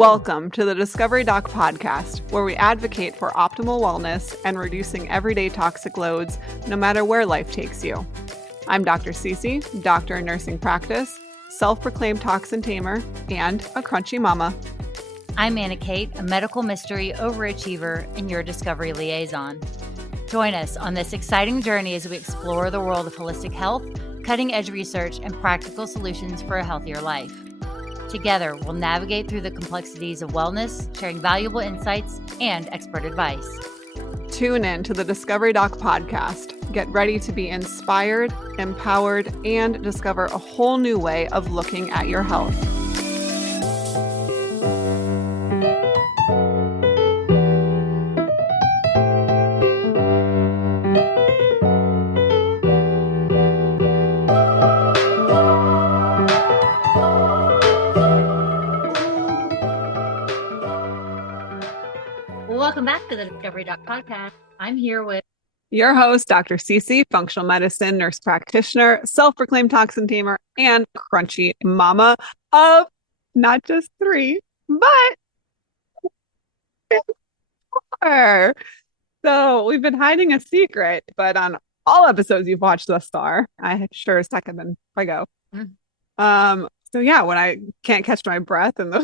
Welcome to the Discovery Doc podcast, where we advocate for optimal wellness and reducing everyday toxic loads, no matter where life takes you. I'm Dr. Cece, doctor in nursing practice, self-proclaimed toxin tamer, and a crunchy mama. I'm Anna Kate, a medical mystery overachiever and your discovery liaison. Join us on this exciting journey as we explore the world of holistic health, cutting-edge research, and practical solutions for a healthier life. Together, we'll navigate through the complexities of wellness, sharing valuable insights and expert advice. Tune in to the Discovery Doc podcast. Get ready to be inspired, empowered, and discover a whole new way of looking at your health. Welcome back to the Discovery Doc podcast. I'm here with your host, Dr. Cece, functional medicine nurse practitioner, self-proclaimed toxin tamer, and crunchy mama of not just 3, but 4. So we've been hiding a secret, but on all episodes you've watched thus far, I sure second them I go. So yeah, when I can't catch my breath and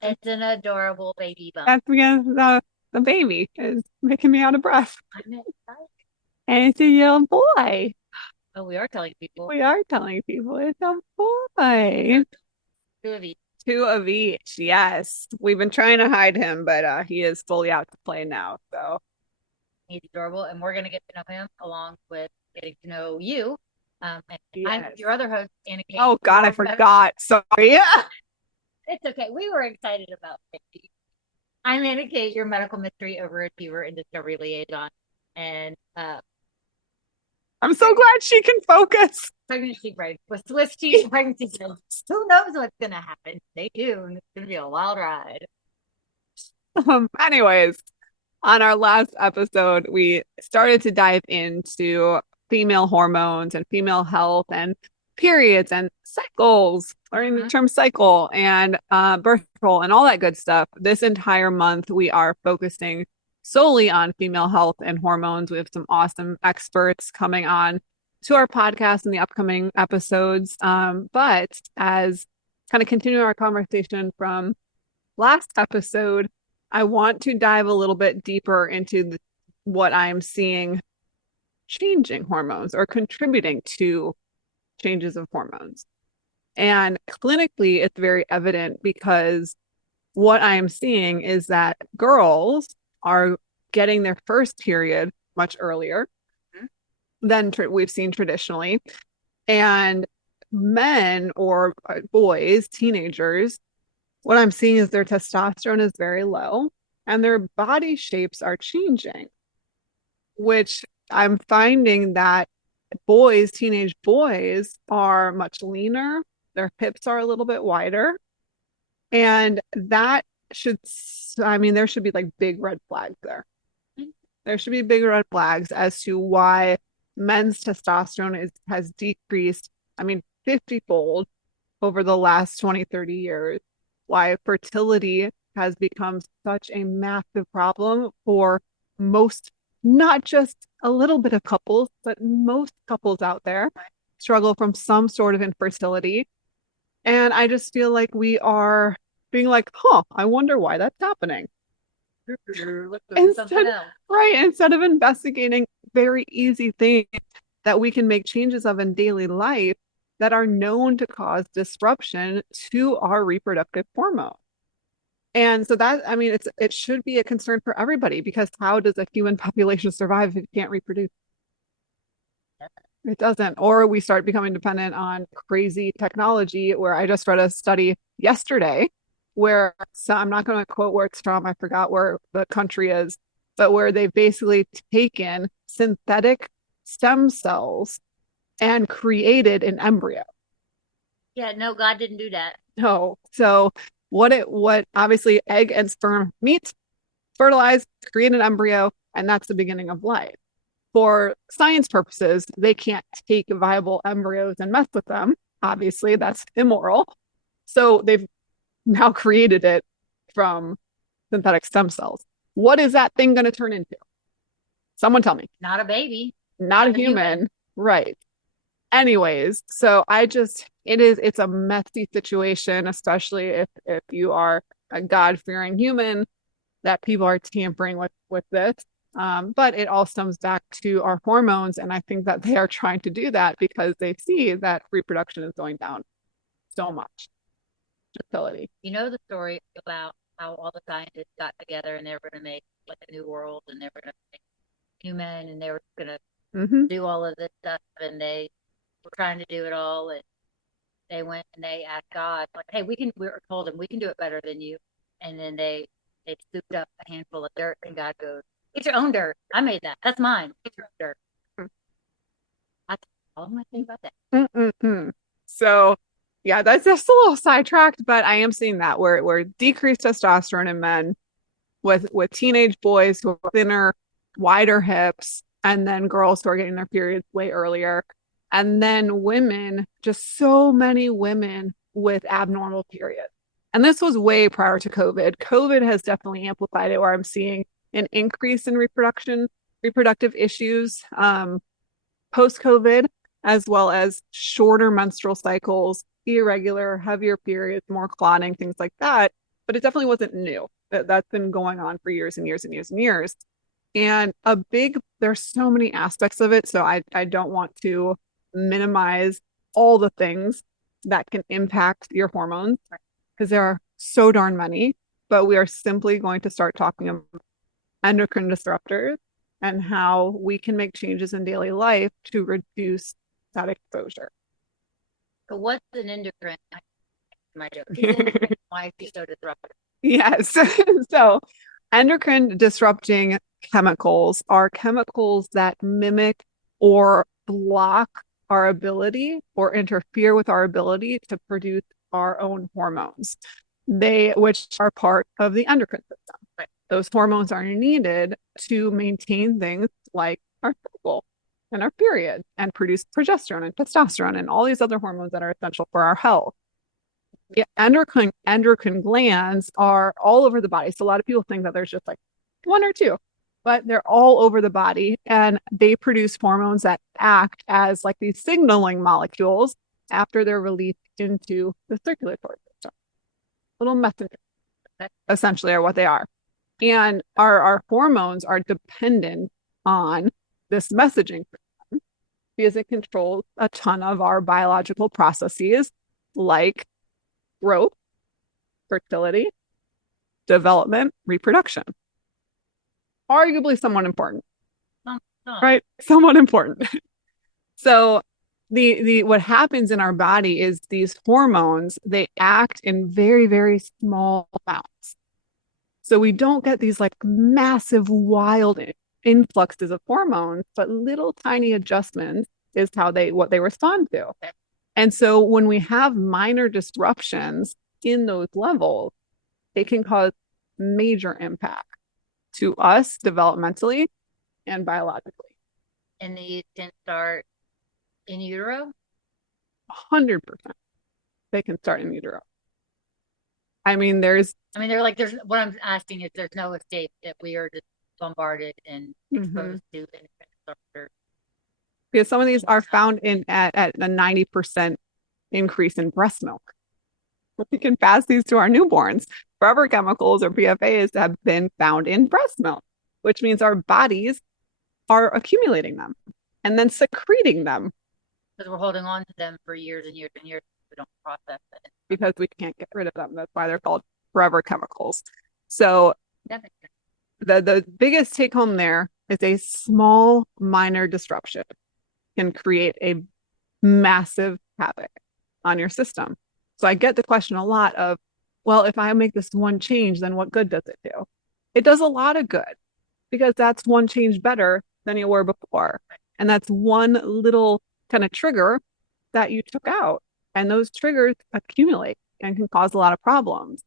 it's an adorable baby bump. That's because the baby is making me out of breath. I'm excited. And it's a young boy. Oh, we are telling people. We are telling people it's a boy. 2 of each. 2 of each, yes. We've been trying to hide him, but he is fully out to play now. So he's adorable, and we're going to get to know him along with getting to know you. And yes. I'm your other host, Anna Kate. Oh, God, I forgot. Sorry. It's okay. We were excited about it. I'm Anna Kate, your medical mystery overachiever and discovery liaison. And I'm so glad she can focus. Pregnancy brain with Swiss cheese pregnancy brain. Who knows what's going to happen? Stay tuned. It's going to be a wild ride. Anyways, on our last episode, we started to dive into female hormones and female health and periods and cycles, learning the term cycle and birth control and all that good stuff. This entire month, we are focusing solely on female health and hormones. We have some awesome experts coming on to our podcast in the upcoming episodes. But as kind of continuing our conversation from last episode, I want to dive a little bit deeper into what I'm seeing changing hormones or contributing to changes of hormones. And clinically, it's very evident because what I am seeing is that girls are getting their first period much earlier than we've seen traditionally. And men or boys, teenagers, what I'm seeing is their testosterone is very low and their body shapes are changing, which I'm finding that teenage boys are much leaner. Their hips are a little bit wider. And that there should be like big red flags there. There should be big red flags as to why men's testosterone has decreased, 50-fold over the last 20, 30 years. Why fertility has become such a massive problem for most, not just a little bit of couples, but most couples out there struggle from some sort of infertility. And I just feel like we are being like, I wonder why that's happening. Instead of investigating very easy things that we can make changes of in daily life that are known to cause disruption to our reproductive hormone. And so that, it should be a concern for everybody, because how does a human population survive if it can't reproduce? It doesn't. Or we start becoming dependent on crazy technology, where I just read a study yesterday where, so I'm not going to quote where it's from, I forgot where the country is, but where they've basically taken synthetic stem cells and created an embryo. Yeah, no, God didn't do that. No. So what obviously egg and sperm meet, fertilize, create an embryo, and that's the beginning of life. For science purposes, they can't take viable embryos and mess with them. Obviously, that's immoral. So they've now created it from synthetic stem cells. What is that thing going to turn into? Someone tell me. Not a baby. Not a human. Right. Anyways, so it's a messy situation, especially if you are a God-fearing human, that people are tampering with this. But it all stems back to our hormones, and I think that they are trying to do that because they see that reproduction is going down so much. Fertility. You know the story about how all the scientists got together and they were going to make like a new world, and they were going to make human, and they were going to do all of this stuff, and they were trying to do it all, and they went and they asked God, like, "Hey, we were told them we can do it better than you," and then they scooped up a handful of dirt, and God goes, "It's your own dirt. I made that. That's mine. It's your own dirt." That's all I'm going to say about that. So, yeah, that's just a little sidetracked, but I am seeing that where decreased testosterone in men with teenage boys who are thinner, wider hips, and then girls who are getting their periods way earlier. And then women, just so many women with abnormal periods. And this was way prior to COVID. COVID has definitely amplified it, where I'm seeing an increase in reproductive issues post-COVID, as well as shorter menstrual cycles, irregular, heavier periods, more clotting, things like that. But it definitely wasn't new. That's been going on for years and years and years and years. And there's so many aspects of it. So I don't want to minimize all the things that can impact your hormones, because there are so darn many. But we are simply going to start talking about endocrine disruptors and how we can make changes in daily life to reduce that exposure. So what's an endocrine? My joke. Endocrine, why is it so disruptive? Yes. So endocrine disrupting chemicals are chemicals that mimic or block our ability or interfere with our ability to produce our own hormones, which are part of the endocrine system. Right. Those hormones are needed to maintain things like our cycle and our period, and produce progesterone and testosterone and all these other hormones that are essential for our health. Yeah, endocrine glands are all over the body. So a lot of people think that there's just like one or two, but they're all over the body, and they produce hormones that act as like these signaling molecules after they're released into the circulatory system. Little messengers, essentially, are what they are. And our hormones are dependent on this messaging system because it controls a ton of our biological processes like growth, fertility, development, reproduction. Arguably somewhat important, right? Somewhat important. So what happens in our body is these hormones, they act in very, very small amounts. So we don't get these like massive, wild influxes of hormones, but little tiny adjustments is what they respond to. Okay. And so when we have minor disruptions in those levels, it can cause major impact to us developmentally and biologically. And these can start in utero? 100%. They can start in utero. They're like, what I'm asking is there's no escape, that we are just bombarded and exposed to endocrine. Because some of these are found at a 90% increase in breast milk. We can pass these to our newborns. Forever chemicals or PFAs have been found in breast milk, which means our bodies are accumulating them and then secreting them. Because we're holding on to them for years and years and years. We don't process it. Because we can't get rid of them. That's why they're called forever chemicals. So the biggest take home there is a small, minor disruption can create a massive havoc on your system. So I get the question a lot of, well, if I make this one change, then what good does it do? It does a lot of good, because that's one change better than you were before. And that's one little kind of trigger that you took out. And those triggers accumulate and can cause a lot of problems.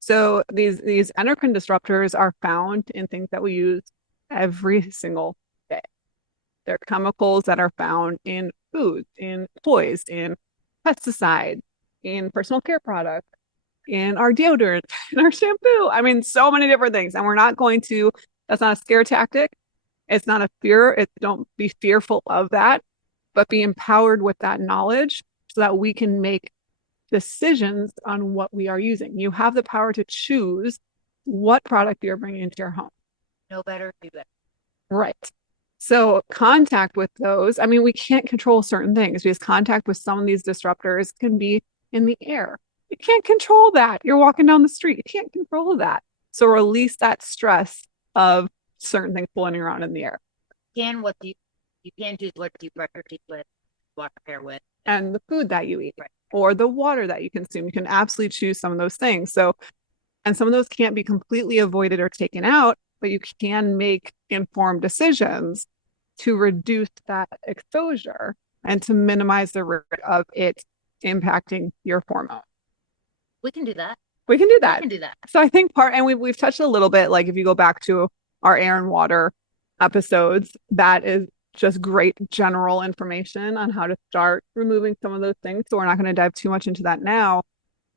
So these endocrine disruptors are found in things that we use every single day. They're chemicals that are found in foods, in toys, in pesticides, in personal care products, in our deodorant, in our shampoo. I mean, so many different things. And we're not going to, that's not a scare tactic. It's not a fear. Don't be fearful of that, but be empowered with that knowledge so that we can make decisions on what we are using. You have the power to choose what product you're bringing into your home. No better, do better. Right. So contact with those, I mean, we can't control certain things because contact with some of these disruptors can be in the air. You can't control that. You're walking down the street. You can't control that. So release that stress of certain things floating around in the air. You can choose what you brush your teeth with, wash your hair with, and the food that you eat, right, or the water that you consume. You can absolutely choose some of those things. So, and some of those can't be completely avoided or taken out, but you can make informed decisions to reduce that exposure and to minimize the risk of it impacting your hormone. We can do that. We can do that. We can do that. So I think and we've touched a little bit, like if you go back to our air and water episodes, that is just great general information on how to start removing some of those things. So we're not going to dive too much into that now,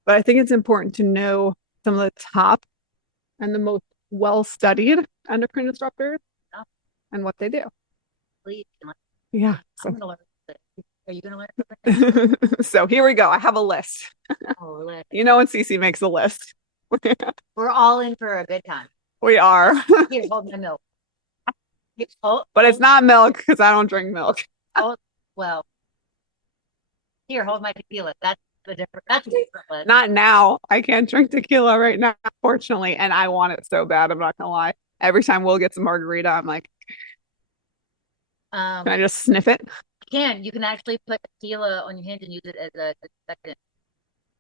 but I think it's important to know some of the top and the most well-studied endocrine disruptors and what they do. Please. Yeah. So. I'm going to learn. Are you going to learn? So here we go. I have a list. Oh, list. You know when Cece makes a list. We're all in for a good time. We are. Here, hold my milk. But it's not milk because I don't drink milk. Oh, well. Here, hold my tequila. That's a different list. Not now. I can't drink tequila right now, fortunately. And I want it so bad. I'm not going to lie. Every time we'll get some margarita, I'm like, can I just sniff it? You can actually put tequila on your hands and use it as a disinfectant.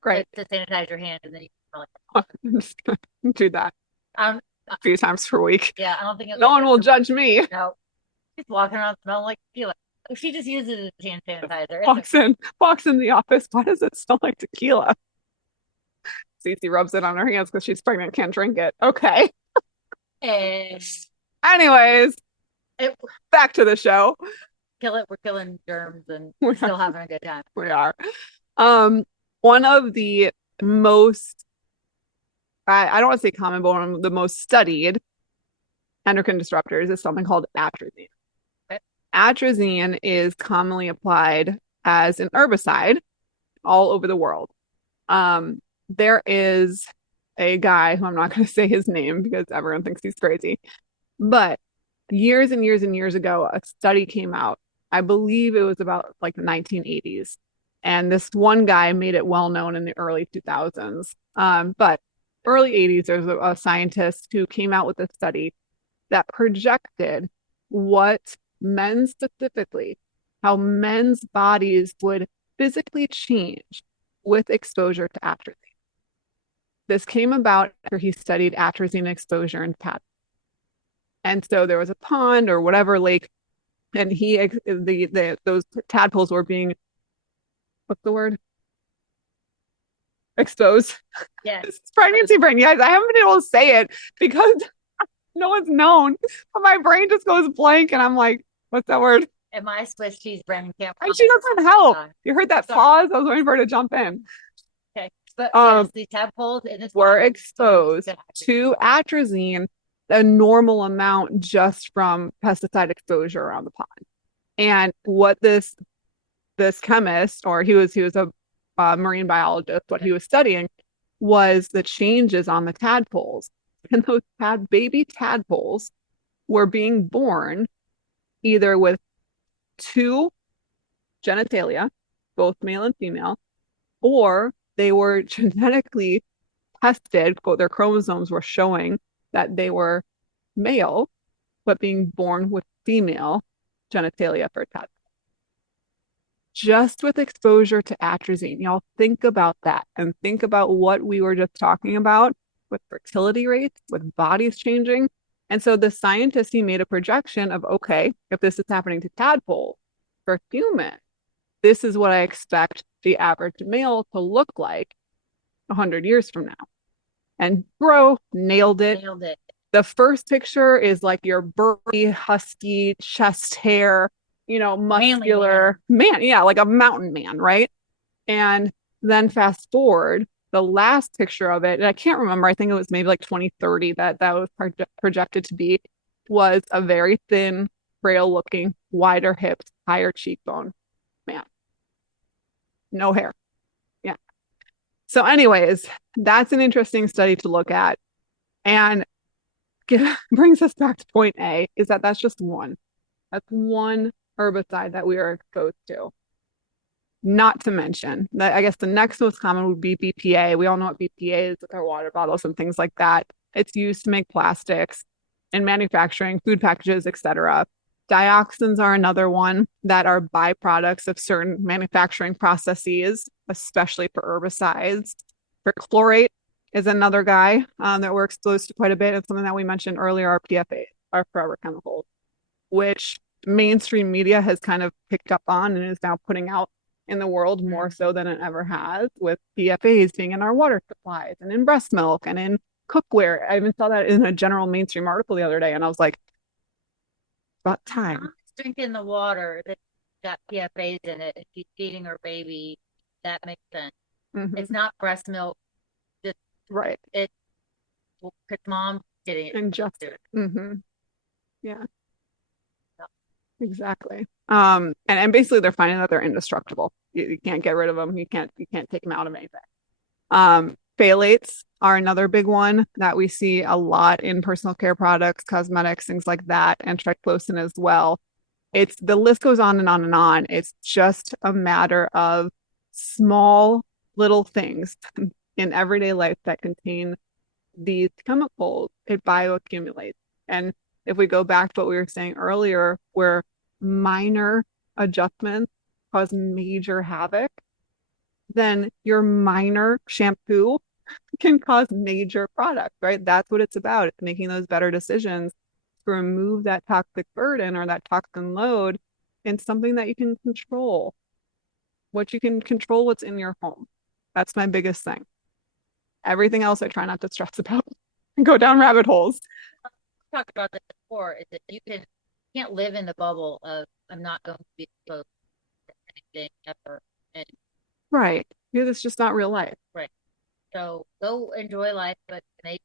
Great. To sanitize your hands, and then you can I'm just going to do that a few times per week. Yeah, I don't think no one will judge me. No. She's walking around smelling like tequila. She just uses it as hand sanitizer. Walks in the office. Why does it smell like tequila? Cece rubs it on her hands because she's pregnant, can't drink it. Okay. Anyways, back to the show. We're killing germs and still having a good time. We are. One of the most, I don't want to say common, but one of the most studied endocrine disruptors is something called atrazine. Okay. Atrazine is commonly applied as an herbicide all over the world. There is a guy who I'm not going to say his name because everyone thinks he's crazy, but years and years and years ago, a study came out. I believe it was about like the 1980s. And this one guy made it well known in the early 2000s. But early 80s, there's a scientist who came out with a study that projected what men specifically, how men's bodies would physically change with exposure to atrazine. This came about after he studied atrazine exposure in tadpoles. And so there was a pond or whatever lake, and those tadpoles were being, what's the word? Exposed. Yes. It's pregnancy brain. Guys, I haven't been able to say it because no one's known, but my brain just goes blank and I'm like, what's that word? And my Swiss cheese brain can't. And she doesn't help. You heard that pause? I was waiting for her to jump in. Okay. But yes, the tadpoles were exposed to atrazine, a normal amount just from pesticide exposure around the pond. And what this chemist, or he was a marine biologist, what he was studying was the changes on the tadpoles. And those baby tadpoles were being born either with 2 genitalia, both male and female, or they were genetically tested, their chromosomes were showing that they were male, but being born with female genitalia for a tadpole. Just with exposure to atrazine. Y'all think about that and think about what we were just talking about with fertility rates, with bodies changing. And so the scientist, he made a projection of, okay, if this is happening to tadpoles, for humans, this is what I expect the average male to look like 100 years from now. And bro, nailed it. The first picture is like your burly, husky, chest hair, muscular man. Yeah, like a mountain man, right? And then fast forward the last picture of it, and I can't remember, I think it was maybe like 2030 that was projected to be, was a very thin, frail looking, wider hips, higher cheekbone man. No hair. Yeah. So anyways, that's an interesting study to look at. And brings us back to point A, is that that's just one. That's one herbicide that we are exposed to. Not to mention that I guess the next most common would be BPA. We all know what BPA is with our water bottles and things like that. It's used to make plastics and manufacturing, food packages, etc. Dioxins are another one that are byproducts of certain manufacturing processes, especially for herbicides. Perchlorate is another guy that we're exposed to quite a bit. It's something that we mentioned earlier, our PFAs, our forever chemicals, which mainstream media has kind of picked up on and is now putting out in the world more so than it ever has, with PFAs being in our water supplies and in breast milk and in cookware. I even saw that in a general mainstream article the other day, and I was like, about time. Drinking the water that got PFAs in it, if she's feeding her baby, that makes sense. Mm-hmm. It's not breast milk. Just, right. It's because mom did it. And just it. Mm-hmm. Yeah. Exactly. And basically they're finding that they're indestructible. You can't get rid of them. You can't take them out of anything. Phthalates are another big one that we see a lot in personal care products, cosmetics, things like that, and triclosan as well. It's the list goes on and on and on. It's just a matter of small little things in everyday life that contain these chemicals. It bioaccumulates. And if we go back to what we were saying earlier, where minor adjustments cause major havoc, then your minor shampoo can cause major product, right? That's what it's about. It's making those better decisions to remove that toxic burden or that toxin load in something that you can control. What you can control, what's in your home. That's my biggest thing. Everything else I try not to stress about and go down rabbit holes. We talked about this before, is that you can't live in the bubble of I'm not going to be exposed to anything ever. And right. Yeah, it's just not real life. Right. So go enjoy life, but make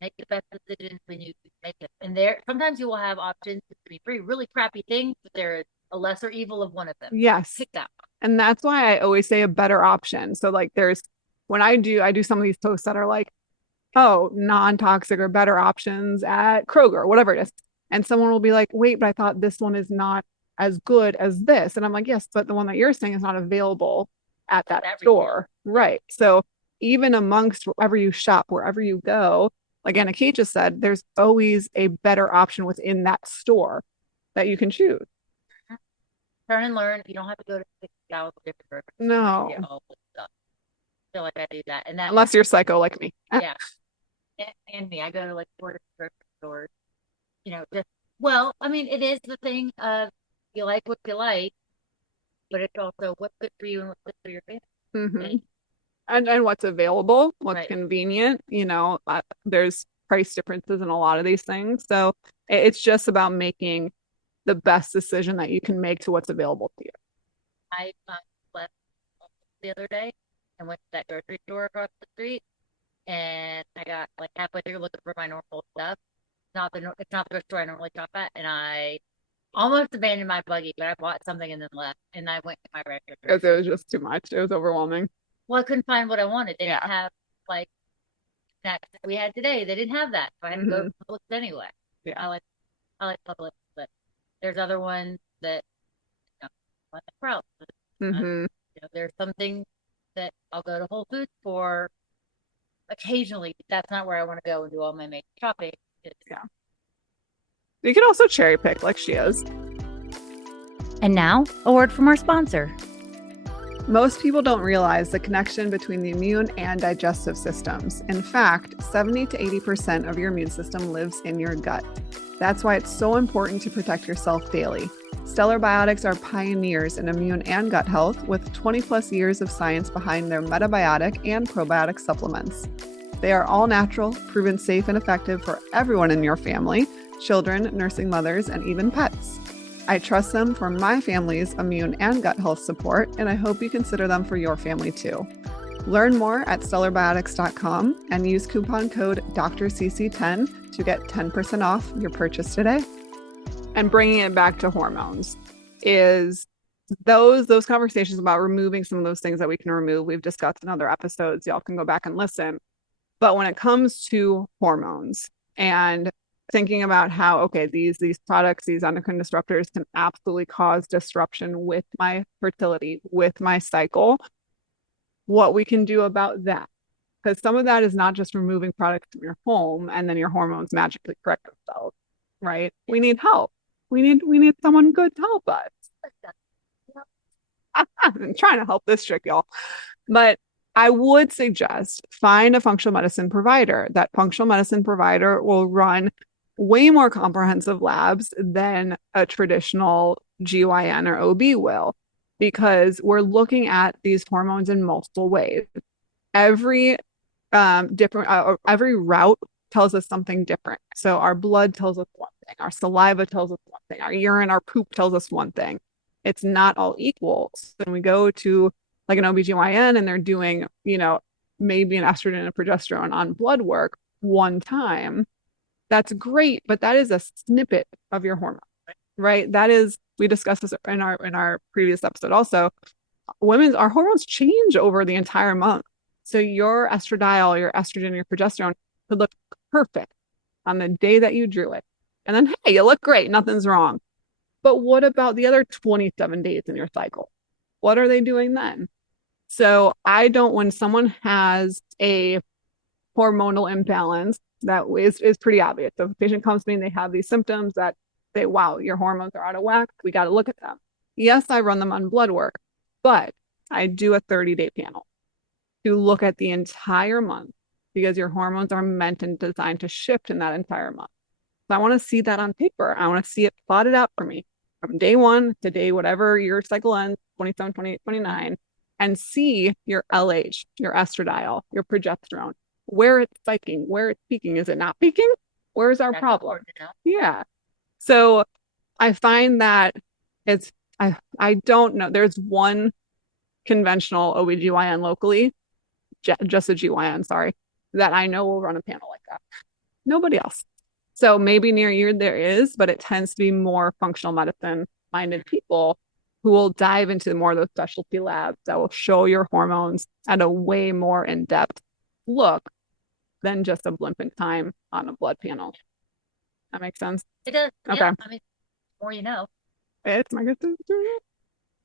the best decisions when you make it. And there sometimes you will have options to be three really crappy things, but there is a lesser evil of one of them. Yes. Pick that one. And that's why I always say a better option. So like when I do some of these posts that are like, oh, non-toxic or better options at Kroger or whatever it is. And someone will be like, wait, but I thought this one is not as good as this. And I'm like, yes, but the one that you're saying is not available at that store. Right. So even amongst wherever you shop, wherever you go, like Anna Kate just said, there's always a better option within that store that you can choose. Turn and learn. You don't have to go to 6,000 different stores. No. Get all this stuff. I feel like I do that. And that unless you're psycho like me. Yeah. And me. I go to like 4 different stores. I mean, it is the thing of you like what you like, but it's also what's good for you and what's good for your family. Mm-hmm. And what's available, what's right. convenient. There's price differences in a lot of these things. So it's just about making the best decision that you can make to what's available to you. I left the other day and went to that grocery store across the street, and I got like halfway through looking for my normal stuff. It's not the grocery store I normally shop at, and I almost abandoned my buggy, but I bought something and then left, and I went to my regular. Because it was just too much. It was overwhelming. Well, I couldn't find what I wanted. They didn't have like snacks that we had today. They didn't have that, so I had to go to Publix anyway. Yeah, I like Publix, but there's other ones that like Sprouts. There's something that I'll go to Whole Foods for occasionally, but that's not where I want to go and do all my major shopping. Yeah. You can also cherry pick like she is. And now, a word from our sponsor. Most people don't realize the connection between the immune and digestive systems. In fact, 70 to 80% of your immune system lives in your gut. That's why it's so important to protect yourself daily. Stellar Biotics are pioneers in immune and gut health with 20 plus years of science behind their metabiotic and probiotic supplements. They are all natural, proven safe and effective for everyone in your family, children, nursing mothers, and even pets. I trust them for my family's immune and gut health support, and I hope you consider them for your family too. Learn more at stellarbiotics.com and use coupon code DrCC10 to get 10% off your purchase today. And bringing it back to hormones is those conversations about removing some of those things that we can remove. We've discussed in other episodes. Y'all can go back and listen. But when it comes to hormones and thinking about how, okay, these products, these endocrine disruptors can absolutely cause disruption with my fertility, with my cycle, what we can do about that. Because some of that is not just removing products from your home and then your hormones magically correct themselves, right? We need help. We need someone good to help us. I'm trying to help this trick, y'all. But I would suggest find a functional medicine provider. That functional medicine provider will run way more comprehensive labs than a traditional GYN or OB will, because we're looking at these hormones in multiple ways. Every every route tells us something different. So our blood tells us one thing, our saliva tells us one thing, our urine, our poop tells us one thing. It's not all equal. So when we go to like an OBGYN and they're doing, maybe an estrogen and a progesterone on blood work one time, that's great, but that is a snippet of your hormone, right? That is, we discussed this in our previous episode also. Our hormones change over the entire month. So your estradiol, your estrogen, your progesterone could look perfect on the day that you drew it. And then, hey, you look great, nothing's wrong. But what about the other 27 days in your cycle? What are they doing then? So when someone has a hormonal imbalance, that is pretty obvious. So if a patient comes to me and they have these symptoms that say, wow, your hormones are out of whack, we got to look at them. Yes, I run them on blood work, but I do a 30-day panel to look at the entire month, because your hormones are meant and designed to shift in that entire month. So I want to see that on paper. I want to see it plotted out for me from day 1 to day whatever your cycle ends, 27, 28, 29, and see your LH, your estradiol, your progesterone, where it's spiking, where it's peaking. Is it not peaking? Where's our problem? Yeah. So I find that I don't know. There's one conventional OBGYN locally, just a GYN, sorry, that I know will run a panel like that. Nobody else. So maybe near you there is, but it tends to be more functional medicine minded people who will dive into more of those specialty labs that will show your hormones at a way more in-depth look than just a blimp in time on a blood panel. That makes sense? It does. Okay. Yeah. I mean, the more you know. It's my good. I'm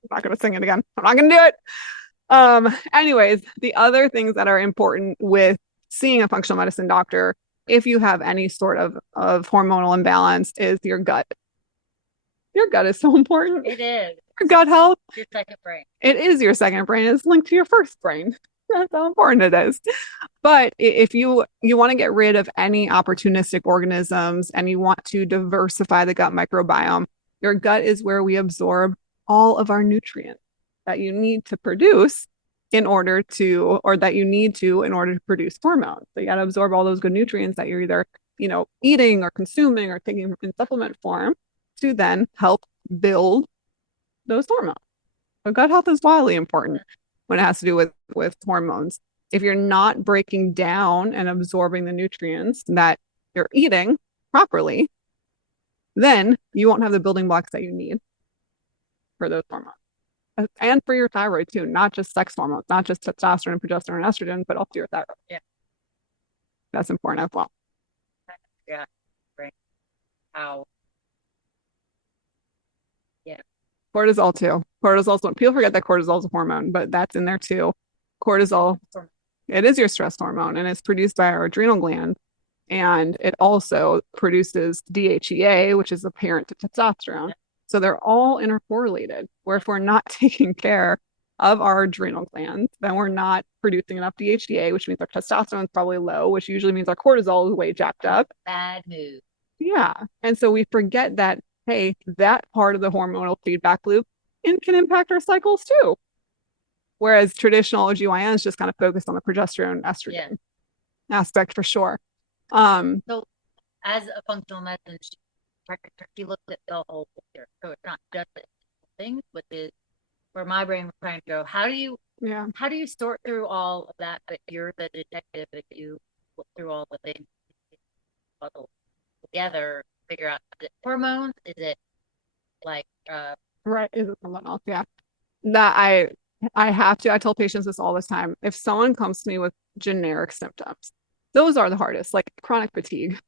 not going to sing it again. I'm not going to do it. Anyways, the other things that are important with seeing a functional medicine doctor, if you have any sort of hormonal imbalance, is your gut. Your gut is so important. It is. Your gut health. Your second brain. It is your second brain. It's linked to your first brain. That's how important it is. But if you want to get rid of any opportunistic organisms and you want to diversify the gut microbiome, your gut is where we absorb all of our nutrients that you need to produce in order to produce hormones. So you got to absorb all those good nutrients that you're either, eating or consuming or taking in supplement form to then help build those hormones. So gut health is wildly important when it has to do with hormones. If you're not breaking down and absorbing the nutrients that you're eating properly, then you won't have the building blocks that you need for those hormones. And for your thyroid too, not just sex hormones, not just testosterone and progesterone and estrogen, but also your thyroid. Yeah. That's important as well. Yeah. Right. How? Yeah. Cortisol too. People forget that cortisol is a hormone, but that's in there too. Cortisol, it is your stress hormone, and it's produced by our adrenal gland. And it also produces DHEA, which is a parent to testosterone. Yeah. So they're all intercorrelated, where if we're not taking care of our adrenal glands, then we're not producing enough DHEA, which means our testosterone is probably low, which usually means our cortisol is way jacked up. Bad mood. Yeah. And so we forget that, hey, that part of the hormonal feedback loop can impact our cycles too. Whereas traditional OGYNs just kind of focus on the progesterone estrogen aspect for sure. So as a functional medicine, she looked at the whole picture. So it's not just things, but where my brain was trying to go. Yeah. How do you sort through all of that? But you're the detective, if you look through all the things puzzle together, figure out, is it hormones? Is it like Right. Is it someone else? Yeah. That I have to, I tell patients this all the time. If someone comes to me with generic symptoms, those are the hardest, like chronic fatigue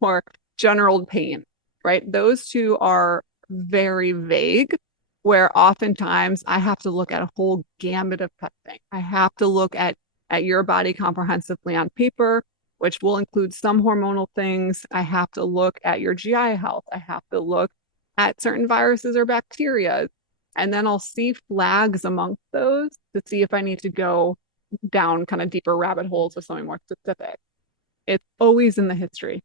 or general pain, right? Those two are very vague, where oftentimes I have to look at a whole gambit of testing. I have to look at your body comprehensively on paper, which will include some hormonal things. I have to look at your GI health. I have to look at certain viruses or bacteria. And then I'll see flags amongst those to see if I need to go down kind of deeper rabbit holes with something more specific. It's always in the history.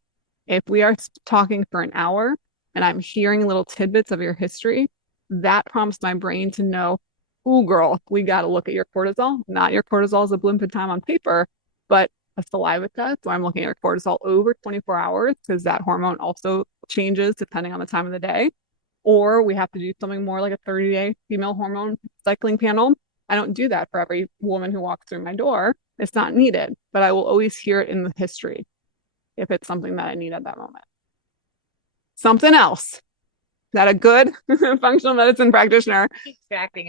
If we are talking for an hour and I'm hearing little tidbits of your history, that prompts my brain to know, ooh, girl, we got to look at your cortisol. Not your cortisol as a blimp of time on paper, but a saliva test where I'm looking at your cortisol over 24 hours because that hormone also changes depending on the time of the day. Or we have to do something more like a 30-day female hormone cycling panel. I don't do that for every woman who walks through my door. It's not needed, but I will always hear it in the history if it's something that I need at that moment. Something else that a good functional medicine practitioner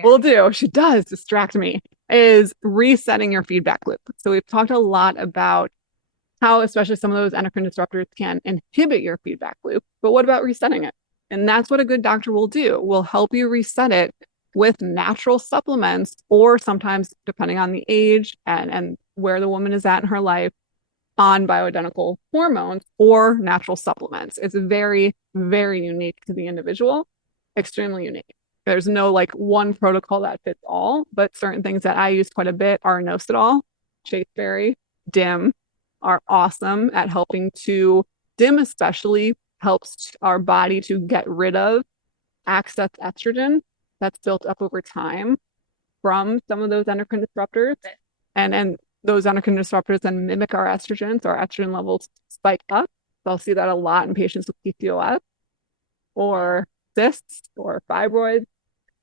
will do, she does distract me, is resetting your feedback loop. So we've talked a lot about how, especially some of those endocrine disruptors can inhibit your feedback loop, but what about resetting it? And that's what a good doctor will do. Will help you reset it with natural supplements, or sometimes, depending on the age and where the woman is at in her life, on bioidentical hormones or natural supplements. It's very, very unique to the individual, extremely unique. There's no like one protocol that fits all, but certain things that I use quite a bit are inositol, chasteberry, dim are awesome at helping to, dim especially helps our body to get rid of excess estrogen that's built up over time from some of those endocrine disruptors. And those endocrine disruptors then mimic our estrogen, so our estrogen levels spike up. So I'll see that a lot in patients with PCOS or cysts or fibroids.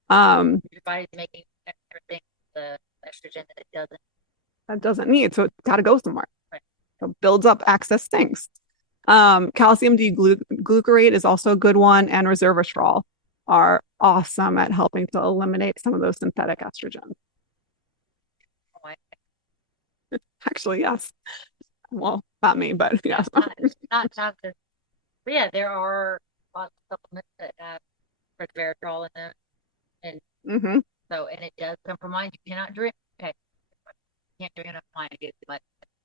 Your body's making everything the estrogen that doesn't need, so it's got to go somewhere. Right. So it builds up excess things. Calcium D-glucarate is also a good one, and resveratrol are awesome at helping to eliminate some of those synthetic estrogens. Actually, yes. Well, not me, but yes. Not this. But yeah, there are lots of supplements that have resveratrol in them, and so, and it does come from wine. You cannot drink. Okay, you can't drink enough wine to get too much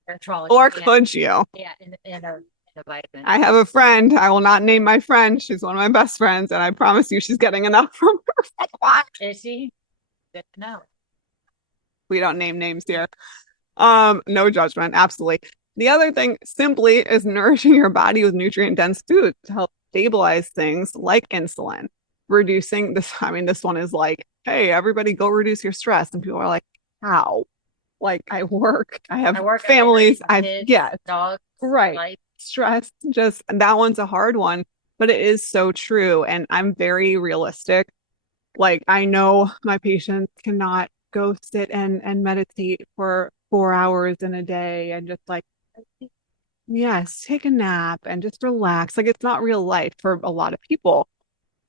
resveratrol. Or could you? Yeah, in a vitamin. I have a friend. I will not name my friend. She's one of my best friends, and I promise you, she's getting enough from her wine. Is she? Good to know. We don't name names here. No judgment, absolutely. The other thing simply is nourishing your body with nutrient-dense food to help stabilize things like insulin, reducing this. I mean, this one is like, hey, everybody go reduce your stress. And people are like, how? Like, I work, I have families, yeah, dogs, right. Life. Stress, just that one's a hard one, but it is so true. And I'm very realistic. Like, I know my patients cannot go sit and meditate for 4 hours in a day and just like, yes, take a nap and just relax. Like, it's not real life for a lot of people.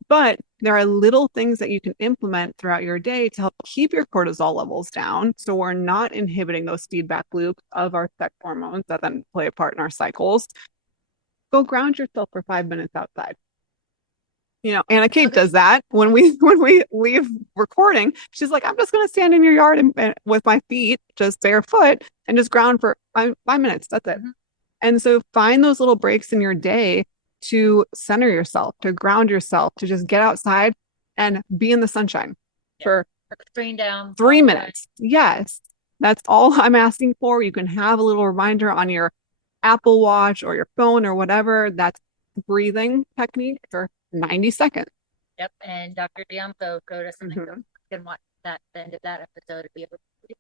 But there are little things that you can implement throughout your day to help keep your cortisol levels down. So we're not inhibiting those feedback loops of our sex hormones that then play a part in our cycles. Go ground yourself for 5 minutes outside. You know, Anna Kate does that when we leave recording. She's like, I'm just going to stand in your yard and with my feet just barefoot and just ground for 5 minutes. That's it. And so find those little breaks in your day to center yourself, to ground yourself, to just get outside and be in the sunshine for screen down 3 minutes. Yes, that's all I'm asking for. You can have a little reminder on your Apple Watch or your phone or whatever. That's breathing technique for 90 seconds. Yep. And Dr. Diamco go to something you can watch that the end of that episode to be able to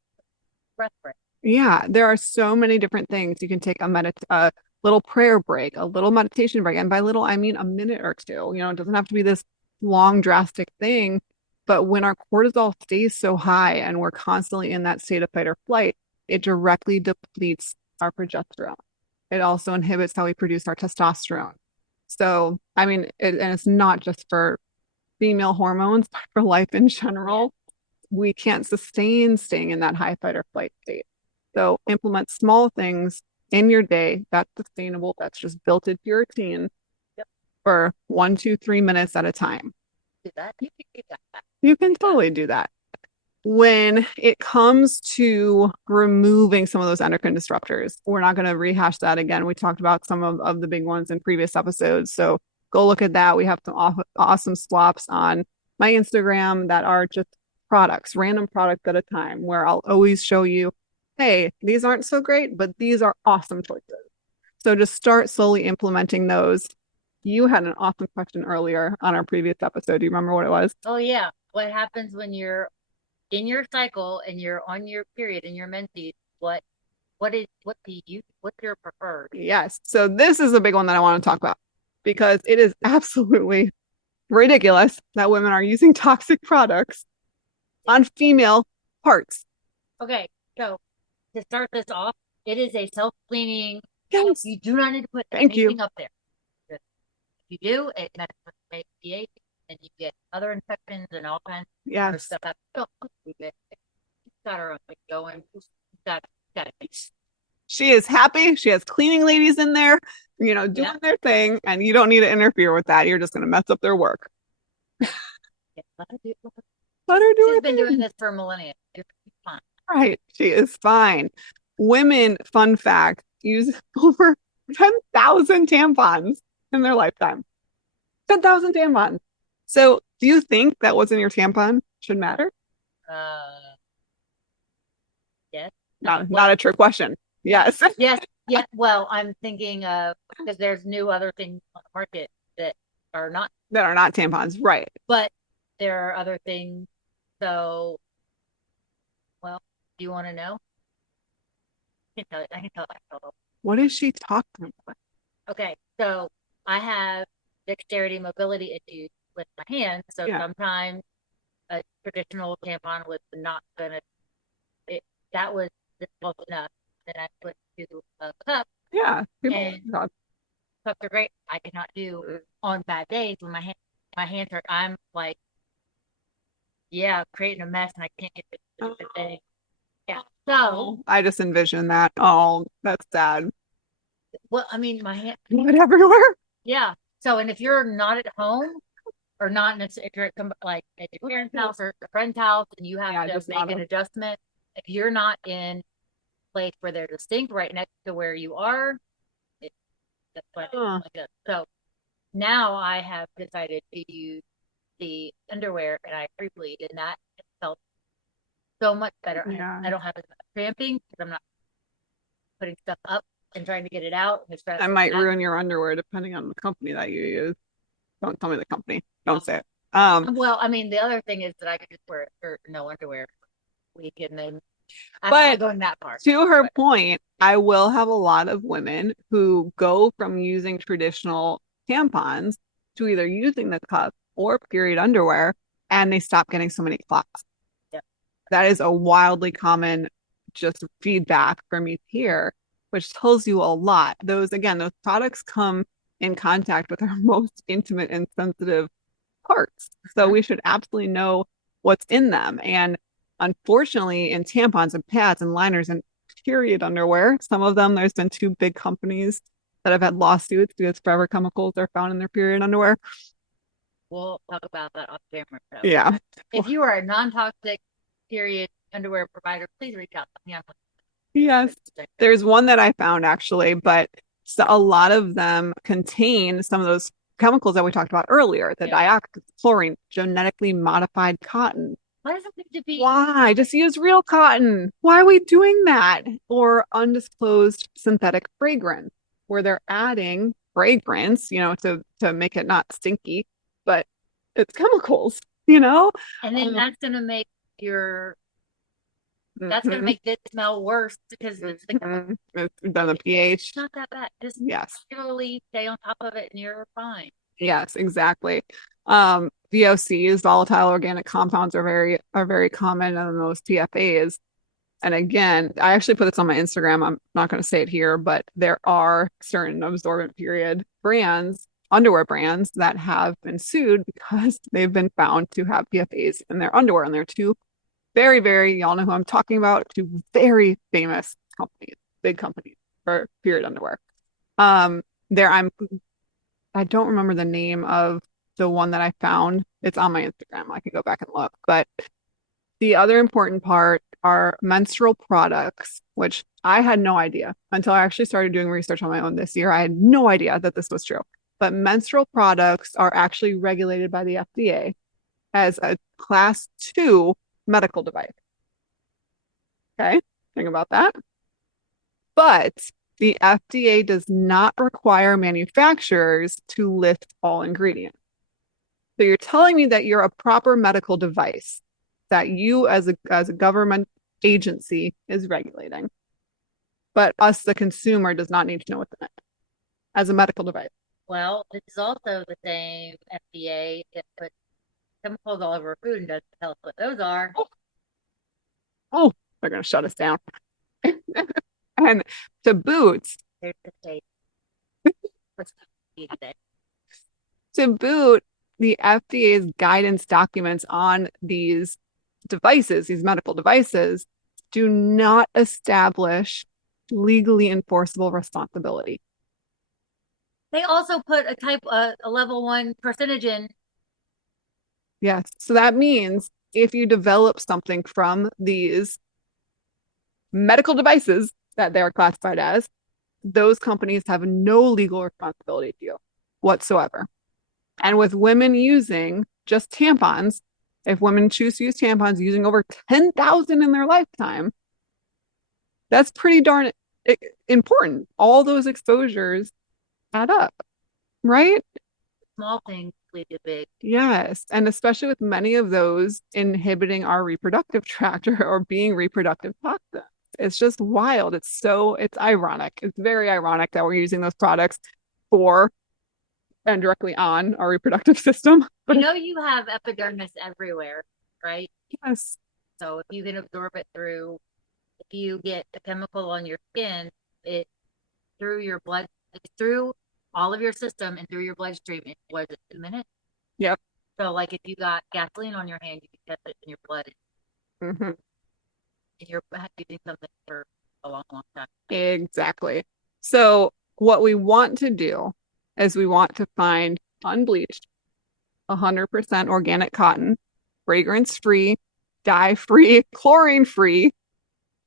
breath break. Yeah, there are so many different things. You can take a little prayer break, a little meditation break. And by little, I mean a minute or two. You know, it doesn't have to be this long, drastic thing. But when our cortisol stays so high and we're constantly in that state of fight or flight, it directly depletes our progesterone. It also inhibits how we produce our testosterone. So, I mean, and it's not just for female hormones, but for life in general. We can't sustain staying in that high fight or flight state. So, implement small things in your day that's sustainable, that's just built into your routine for 1, 2, 3 minutes at a time. Do that. You can do that. You can totally do that. When it comes to removing some of those endocrine disruptors, we're not going to rehash that again. We talked about some of the big ones in previous episodes. So go look at that. We have some awesome swaps on my Instagram that are just products, random products at a time, where I'll always show you, hey, these aren't so great, but these are awesome choices. So just start slowly implementing those. You had an awesome question earlier on our previous episode. Do you remember what it was? Oh yeah. What happens when you're in your cycle and you're on your period and your menses? What's your preferred? Yes. So this is a big one that I want to talk about because it is absolutely ridiculous that women are using toxic products on female parts. Okay, so to start this off, it is a self-cleaning. Yes. You do not need to put Thank you. anything up there. If you do, it messes with the pH, and you get other infections and all kinds of Yes. stuff. She's got her own thing going. Got it. She is happy. She has cleaning ladies in there, doing their thing, and you don't need to interfere with that. You're just going to mess up their work. Yeah, let her do She's She's been doing this for millennia. She's fine. Right. She is fine. Women, fun fact, use over 10,000 tampons in their lifetime. 10,000 tampons. So do you think that what's in your tampon should matter? Yes. Not a trick question. Yes. Yes. Yeah. Well, I'm thinking because there's new other things on the market that are not tampons. Right. but there are other things. So, well, do you want to know? I can tell. What is she talking about? Okay, so I have dexterity mobility issues with my hands. So sometimes a traditional tampon was not gonna. That was just close enough. Then I put to a cup. Yeah, and cups are great. I cannot do on bad days when my hands are. I'm like, creating a mess and I can't get the thing. Yeah. So I just envision that. Oh, that's sad. Well, I mean, my hand blood everywhere. Yeah. So, and if you're not at home or not in if you're like at your parents' house or a friend's house and you have to make an adjustment, if you're not in a place where they're distinct right next to where you are, that's what it does. So now I have decided to use the underwear and I pre-bleed, and that felt so much better. Yeah. I don't have as much cramping because I'm not putting stuff up and trying to get it out. I might ruin your underwear depending on the company that you use. Don't tell me the company. Don't say it. Well, I mean, the other thing is that I could just wear it or no underwear week and then I'm not going that far. To her point, I will have a lot of women who go from using traditional tampons to either using the cup or period underwear, and they stop getting so many clots. Yeah. That is a wildly common just feedback for me here, which tells you a lot. Those products come in contact with our most intimate and sensitive parts. So we should absolutely know what's in them. And unfortunately, in tampons and pads and liners and period underwear, some of them, there's been 2 big companies that have had lawsuits because forever chemicals are found in their period underwear. We'll talk about that off camera. So. Yeah. If you are a non-toxic period underwear provider, please reach out to me. Yes. There's one that I found actually, but a lot of them contain some of those chemicals that we talked about earlier, the dioxychlorine, genetically modified cotton. Why does it need to be? Why? Just use real cotton. Why are we doing that? Or undisclosed synthetic fragrance, where they're adding fragrance, to make it not stinky, but it's chemicals, And then that's going to make that's going to make this smell worse because it's the pH. It's not that bad. Just yes. Really stay on top of it and you're fine. Yes, exactly. VOCs, volatile organic compounds, are very common in those PFAs. And again, I actually put this on my Instagram. I'm not going to say it here, but there are certain absorbent period brands, underwear brands, that have been sued because they've been found to have PFAs in their underwear. And they're two very, very, y'all know who I'm talking about, two very famous companies, big companies for period underwear. There I don't remember the name of the one that I found. It's on my Instagram. I can go back and look. But the other important part are menstrual products, which I had no idea until I actually started doing research on my own this year. I had no idea that this was true. But menstrual products are actually regulated by the FDA as a class 2 medical device. Okay, think about that. But the FDA does not require manufacturers to list all ingredients. So you're telling me that you're a proper medical device that you as a government agency is regulating. But us, the consumer, does not need to know what's in it as a medical device. Well, this is also the same FDA that puts chemicals all over food and doesn't tell us what those are. Oh, they're going to shut us down. And to boot, There's the state. to boot, the FDA's guidance documents on these devices, these medical devices, do not establish legally enforceable responsibility. They also put a level 1 carcinogen. Yes. So that means if you develop something from these medical devices that they're classified as, those companies have no legal responsibility to you whatsoever. And with women using just tampons, if women choose to use tampons using over 10,000 in their lifetime, that's pretty darn important. All those exposures add up, right? Small things lead to big. Yes. And especially with many of those inhibiting our reproductive tract or being reproductive toxins. It's just wild. It's ironic. It's very ironic that we're using those products for and directly on our reproductive system. But you have epidermis everywhere, right? Yes. So if you can absorb it if you get a chemical on your skin, it through your blood, through all of your system and through your bloodstream in 2 minutes? Yep. So like if you got gasoline on your hand, you can test it in your blood. Mm-hmm. And you're using something for a long, long time. Exactly. So what we want to do is we want to find unbleached, 100% organic cotton, fragrance-free, dye-free, chlorine-free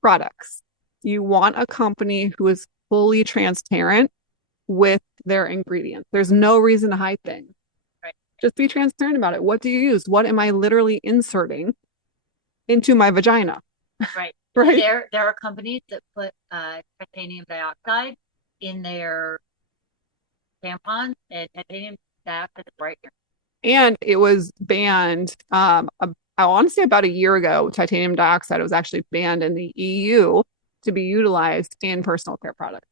products. You want a company who is fully transparent with their ingredients. There's no reason to hide things. Right. Just be transparent about it. What do you use? What am I literally inserting into my vagina? Right. Right. There are companies that put titanium dioxide in their tampons, and titanium dioxide is brightener. And it was banned, I want to say about a year ago, titanium dioxide was actually banned in the EU to be utilized in personal care products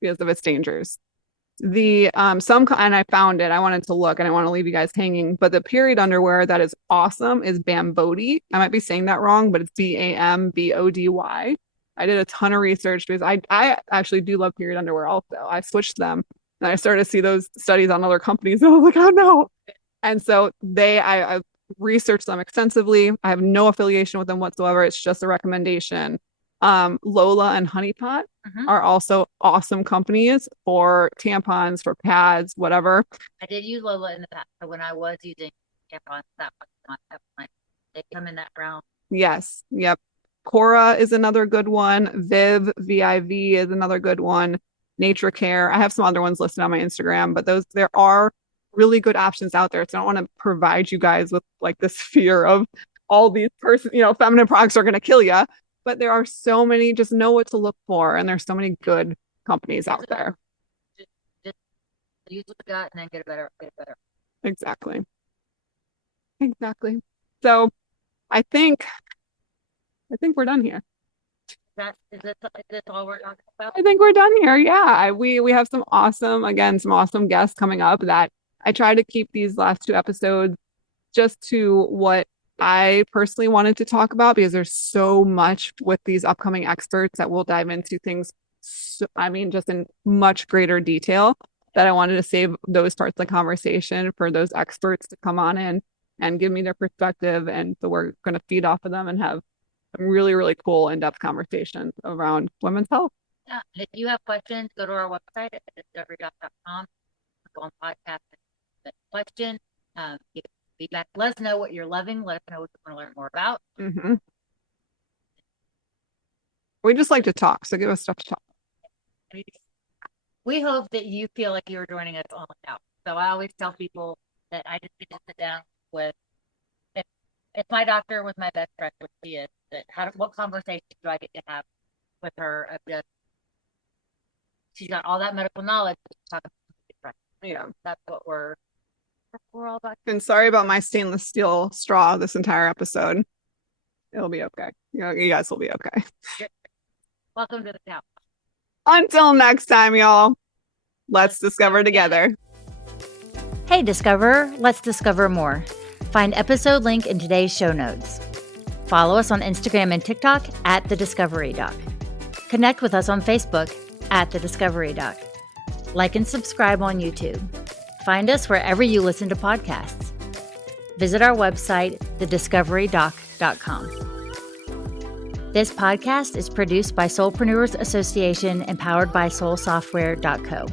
because of its dangers. And I found it, I wanted to look and I want to leave you guys hanging, but the period underwear that is awesome is Bambody. I might be saying that wrong, but it's Bambody. I did a ton of research because I actually do love period underwear also. I switched them and I started to see those studies on other companies and I was like, oh no. And so I researched them extensively. I have no affiliation with them whatsoever. It's just a recommendation. Lola and Honey Pot are also awesome companies for tampons, for pads, whatever. I did use Lola in the past. So when I was using tampons, they come in that brown. Yes. Yep. Cora is another good one. VIV is another good one. Nature Care. I have some other ones listed on my Instagram, but there are really good options out there. So I don't want to provide you guys with like this fear of all these feminine products are going to kill you. But there are so many, just know what to look for. And there's so many good companies out there. Just use what you got and then get it better. Exactly. So I think we're done here. Is this all we're talking about? I think we're done here. Yeah. We have some awesome guests coming up that I try to keep these last two episodes just to what I personally wanted to talk about, because there's so much with these upcoming experts that we'll dive into things, just in much greater detail, that I wanted to save those parts of the conversation for those experts to come on in and give me their perspective. And so we're going to feed off of them and have some really, really cool in-depth conversations around women's health. Yeah. And if you have questions, go to our website at discoverydoc.com, go on podcast, question, give feedback. Let us know what you're loving. Let us know what you want to learn more about. Mm-hmm. We just like to talk, so give us stuff to talk. We hope that you feel like you're joining us on out. So I always tell people that I just get to sit down with, if my doctor was my best friend, which she is, what conversation do I get to have with her? She's got all that medical knowledge. Yeah, that's what we're all about. And sorry about my stainless steel straw this entire episode. It'll be okay. You guys will be okay. Welcome to the couch. Until next time, y'all. Let's discover together. Hey, Discoverer, let's discover more. Find episode link in today's show notes. Follow us on Instagram and TikTok at The Discovery Doc. Connect with us on Facebook at The Discovery Doc. Like and subscribe on YouTube. Find us wherever you listen to podcasts. Visit our website, thediscoverydoc.com. This podcast is produced by Soulpreneurs Association and powered by soulsoftware.co,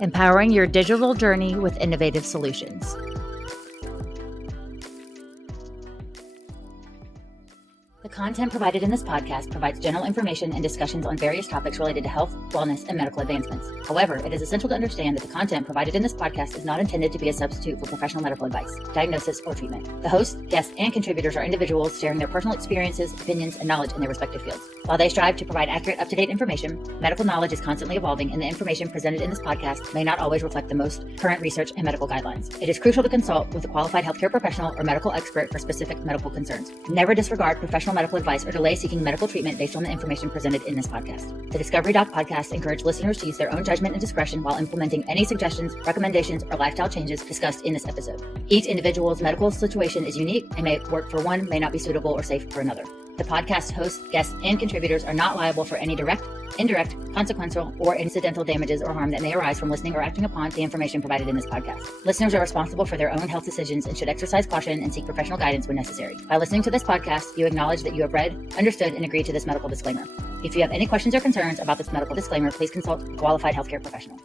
empowering your digital journey with innovative solutions. The content provided in this podcast provides general information and discussions on various topics related to health, wellness, and medical advancements. However, it is essential to understand that the content provided in this podcast is not intended to be a substitute for professional medical advice, diagnosis, or treatment. The host, guests, and contributors are individuals sharing their personal experiences, opinions, and knowledge in their respective fields. While they strive to provide accurate, up-to-date information, medical knowledge is constantly evolving, and the information presented in this podcast may not always reflect the most current research and medical guidelines. It is crucial to consult with a qualified healthcare professional or medical expert for specific medical concerns. Never disregard professional medical advice or delay seeking medical treatment based on the information presented in this podcast. The Discovery Doc podcast encourages listeners to use their own judgment and discretion while implementing any suggestions, recommendations, or lifestyle changes discussed in this episode. Each individual's medical situation is unique and may work for one, may not be suitable or safe for another. The podcast hosts, guests, and contributors are not liable for any direct, indirect, consequential, or incidental damages or harm that may arise from listening or acting upon the information provided in this podcast. Listeners are responsible for their own health decisions and should exercise caution and seek professional guidance when necessary. By listening to this podcast, you acknowledge that you have read, understood, and agreed to this medical disclaimer. If you have any questions or concerns about this medical disclaimer, please consult a qualified healthcare professional.